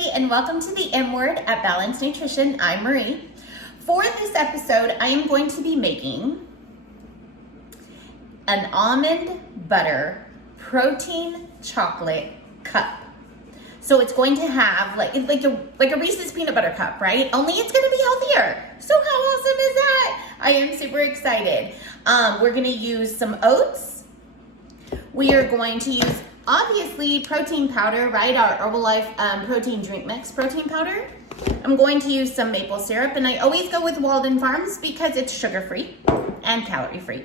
everybody, and welcome to the M Word at Balanced Nutrition. I'm Marie. For this episode, I am going to be making an almond butter protein chocolate cup. So it's going to have like a Reese's peanut butter cup, right? Only it's going to be healthier. So how awesome is that? I am super excited. We're going to use some oats. We are going to use obviously protein powder, right? Our Herbalife protein drink mix protein powder. I'm going to use some maple syrup, and I always go with Walden Farms because it's sugar-free and calorie-free.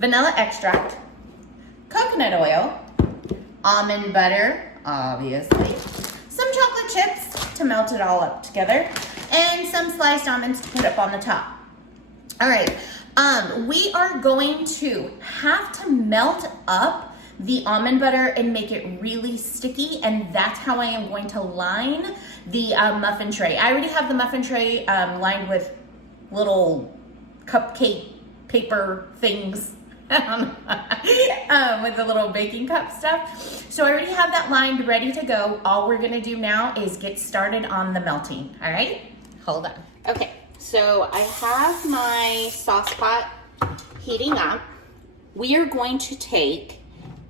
Vanilla extract, coconut oil, almond butter, obviously, some chocolate chips to melt it all up together, and some sliced almonds to put up on the top. All right, we are going to have to melt up the almond butter and make it really sticky, and that's how I am going to line the muffin tray. I already have the muffin tray lined with little cupcake paper things with the little baking cup stuff. So I already have that lined, ready to go. All we're gonna do now is get started on the melting. All right, hold on. Okay, so I have my sauce pot heating up. We are going to take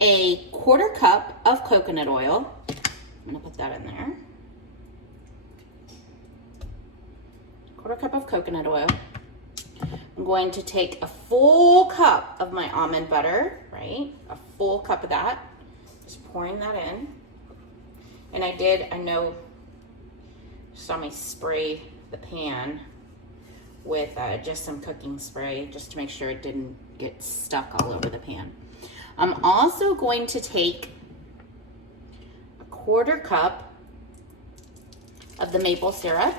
a 1/4 cup of coconut oil. I'm gonna put that in there. 1/4 cup of coconut oil. I'm going to take a full cup of my almond butter, right? A full cup of that. Just pouring that in. And I know, saw me spray the pan with just some cooking spray just to make sure it didn't get stuck all over the pan. I'm also going to take a 1/4 cup of the maple syrup.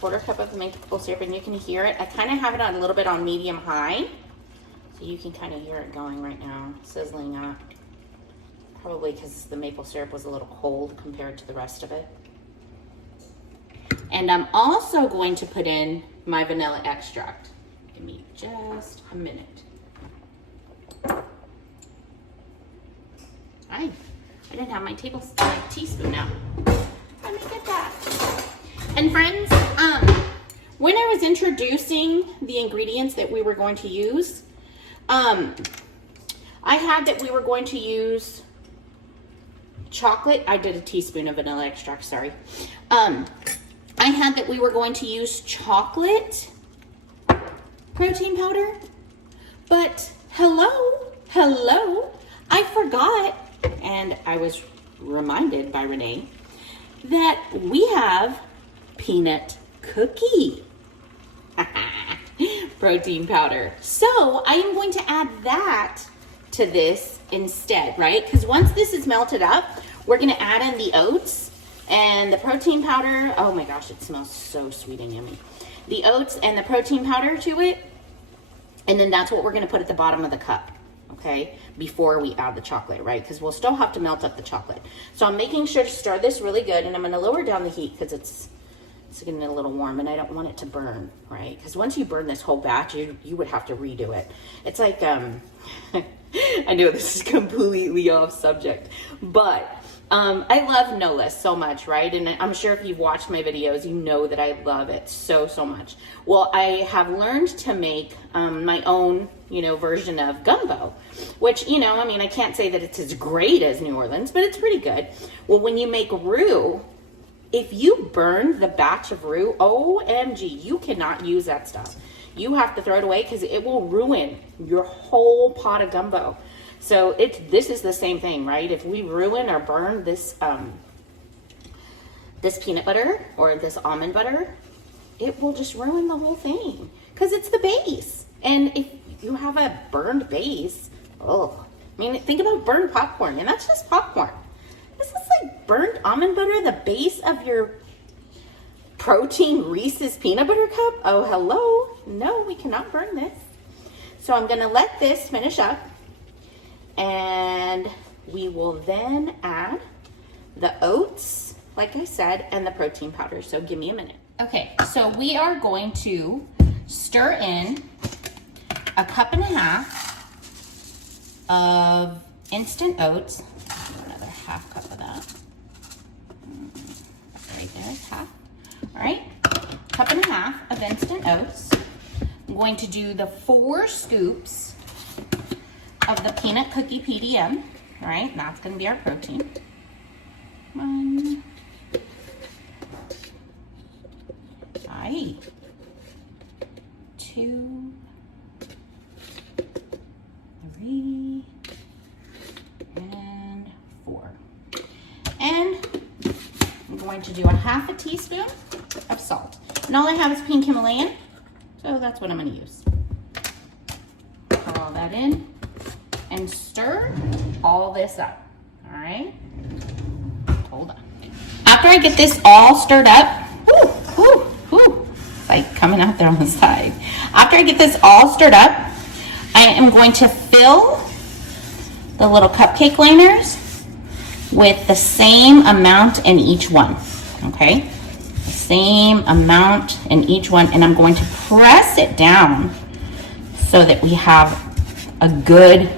1/4 cup of the maple syrup, and you can hear it. I kind of have it on a little bit on medium high, so you can kind of hear it going right now, sizzling up. Probably because the maple syrup was a little cold compared to the rest of it. And I'm also going to put in my vanilla extract. Give me just a minute. I didn't have my teaspoon out. Let me get that. And friends, when I was introducing the ingredients that we were going to use, I had that we were going to use chocolate. I did a teaspoon of vanilla extract, sorry. I had that we were going to use chocolate protein powder, but hello, I forgot, and I was reminded by Renee that we have peanut cookie protein powder. So I am going to add that to this instead, right? Because once this is melted up, we're going to add in the oats and the protein powder. Oh my gosh, it smells so sweet and yummy. The oats and the protein powder to it. And then that's what we're going to put at the bottom of the cup, okay, before we add the chocolate, right? Because we'll still have to melt up the chocolate. So I'm making sure to stir this really good, and I'm going to lower down the heat because it's getting a little warm, and I don't want it to burn, right? Because once you burn this whole batch, you would have to redo it. It's like, I know this is completely off subject, but I love No Less so much, right? And I'm sure if you've watched my videos, you know that I love it so much. Well, I have learned to make my own, version of gumbo, which, I mean, I can't say that it's as great as New Orleans, but it's pretty good. Well, when you make roux, if you burn the batch of roux, OMG, you cannot use that stuff. You have to throw it away because it will ruin your whole pot of gumbo. So this is the same thing, right? If we ruin or burn this this peanut butter or this almond butter, it will just ruin the whole thing because it's the base. And if you have a burned base, think about burned popcorn, and that's just popcorn. This is like burnt almond butter, the base of your protein Reese's peanut butter cup. Oh, hello. No, we cannot burn this. So I'm going to let this finish up. And we will then add the oats, like I said, and the protein powder. So give me a minute. Okay, so we are going to stir in 1.5 cups of instant oats. Another 1/2 cup of that. of instant oats. I'm going to do the 4 scoops of the peanut cookie PDM, all right? That's gonna be our protein. 1, right, 2, 3, and 4. And I'm going to do a 1/2 teaspoon of salt. And all I have is pink Himalayan, so that's what I'm gonna use. Pour all that in and stir all this up, all right? Hold on. After I get this all stirred up, it's like coming out there on the side. After I get this all stirred up, I am going to fill the little cupcake liners with the same amount in each one, okay? The same amount in each one, and I'm going to press it down so that we have a good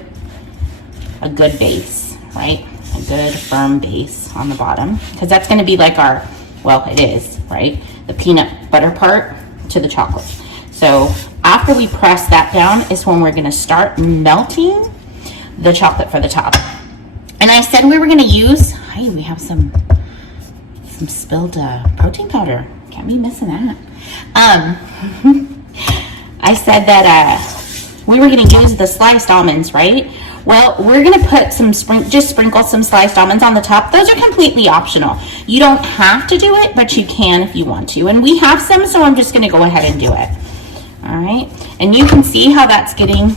base, right? A good firm base on the bottom, because that's going to be like our, well, it is, right? The peanut butter part to the chocolate. So after we press that down is when we're going to start melting the chocolate for the top. And I said we were going to use, hey, we have some spilled protein powder. Can't be missing that. I said that we were going to use the sliced almonds, right? Well, we're going to put some, just sprinkle some sliced almonds on the top. Those are completely optional. You don't have to do it, but you can if you want to. And we have some, so I'm just going to go ahead and do it. All right. And you can see how that's getting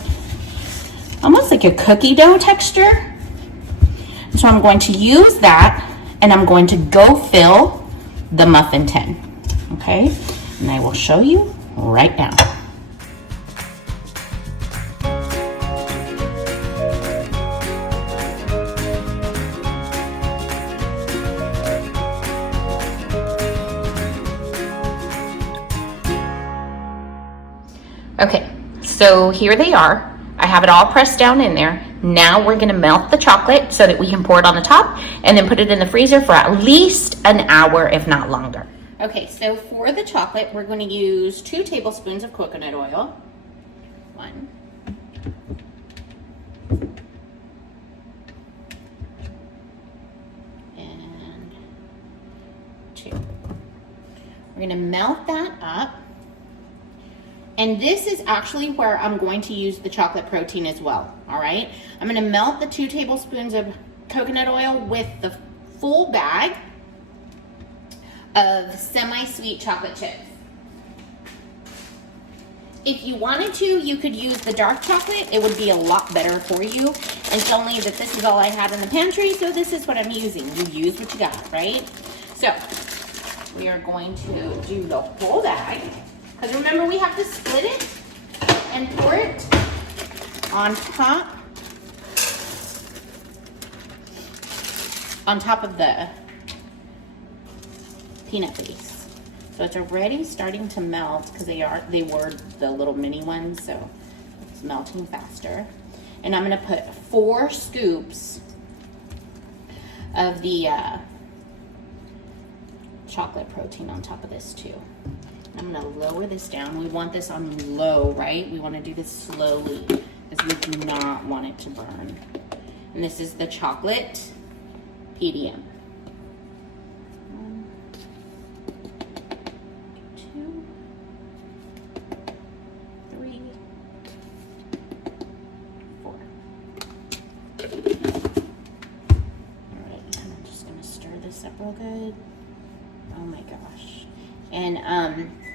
almost like a cookie dough texture. So I'm going to use that, and I'm going to go fill the muffin tin. Okay. And I will show you right now. Okay, so here they are. I have it all pressed down in there. Now we're gonna melt the chocolate so that we can pour it on the top and then put it in the freezer for at least an hour, if not longer. Okay, so for the chocolate, we're gonna use 2 tablespoons of coconut oil. 1. And 2. We're gonna melt that up. And this is actually where I'm going to use the chocolate protein as well, all right? I'm gonna melt the 2 tablespoons of coconut oil with the full bag of semi-sweet chocolate chips. If you wanted to, you could use the dark chocolate. It would be a lot better for you. It's only that this is all I had in the pantry, so this is what I'm using. You use what you got, right? So we are going to do the whole bag. Because remember, we have to split it and pour it on top of the peanut base. So it's already starting to melt because they were the little mini ones, so it's melting faster. And I'm gonna put 4 scoops of the chocolate protein on top of this too. I'm gonna lower this down. We want this on low, right? We wanna do this slowly because we do not want it to burn. And this is the chocolate PDM. 1, 2, 3, 4. All right, I'm just gonna stir this up real good. Oh my gosh. And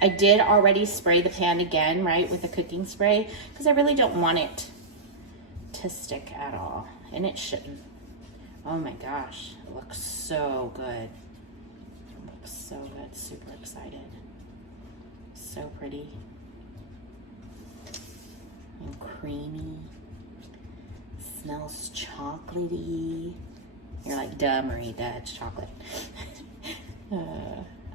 I did already spray the pan again, right, with the cooking spray, because I really don't want it to stick at all, and it shouldn't. Oh my gosh, it looks so good. It looks so good, super excited. So pretty. And creamy. Smells chocolatey. You're like, duh, Marie, duh, it's chocolate.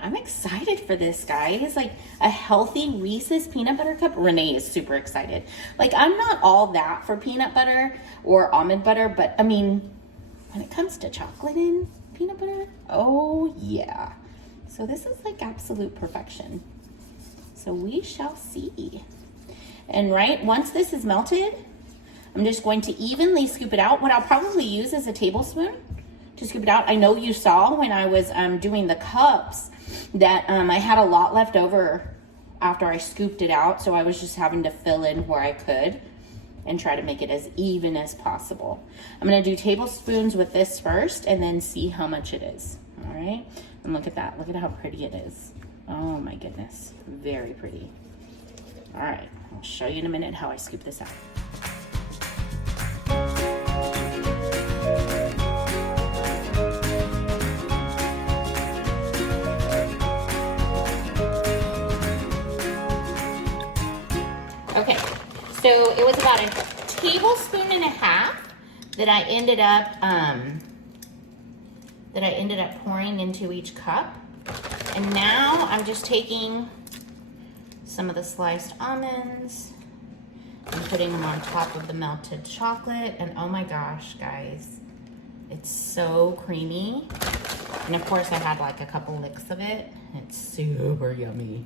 I'm excited for this, guys. Like a healthy Reese's peanut butter cup. Renee is super excited. Like, I'm not all that for peanut butter or almond butter, but I mean, when it comes to chocolate and peanut butter, oh yeah. So this is like absolute perfection. So we shall see. And right, once this is melted, I'm just going to evenly scoop it out. What I'll probably use is a tablespoon to scoop it out. I know you saw when I was doing the cups that I had a lot left over after I scooped it out. So I was just having to fill in where I could and try to make it as even as possible. I'm gonna do tablespoons with this first and then see how much it is, all right? And look at that, look at how pretty it is. Oh my goodness, very pretty. All right, I'll show you in a minute how I scoop this out. Okay, so it was about a tablespoon and a half that I ended up pouring into each cup. And now I'm just taking some of the sliced almonds and putting them on top of the melted chocolate. And oh my gosh, guys, it's so creamy. And of course I had like a couple licks of it. It's super yummy.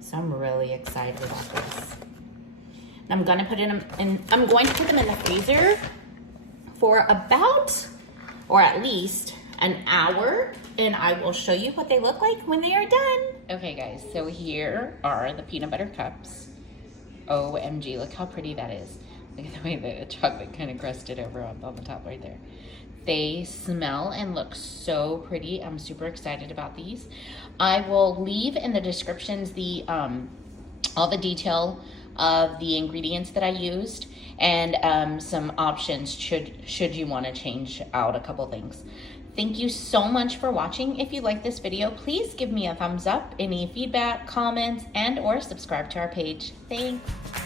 So I'm really excited about this. And I'm going to put them in the freezer for about, or at least, an hour, and I will show you what they look like when they are done. Okay guys, so here are the peanut butter cups. OMG, look how pretty that is. Look at the way the chocolate kind of crusted over on the top right there. They smell and look so pretty. I'm super excited about these. I will leave in the descriptions the all the detail of the ingredients that I used and some options should you want to change out a couple things. Thank you so much for watching. If you like this video, please give me a thumbs up. Any feedback, comments, and or subscribe to our page. Thanks.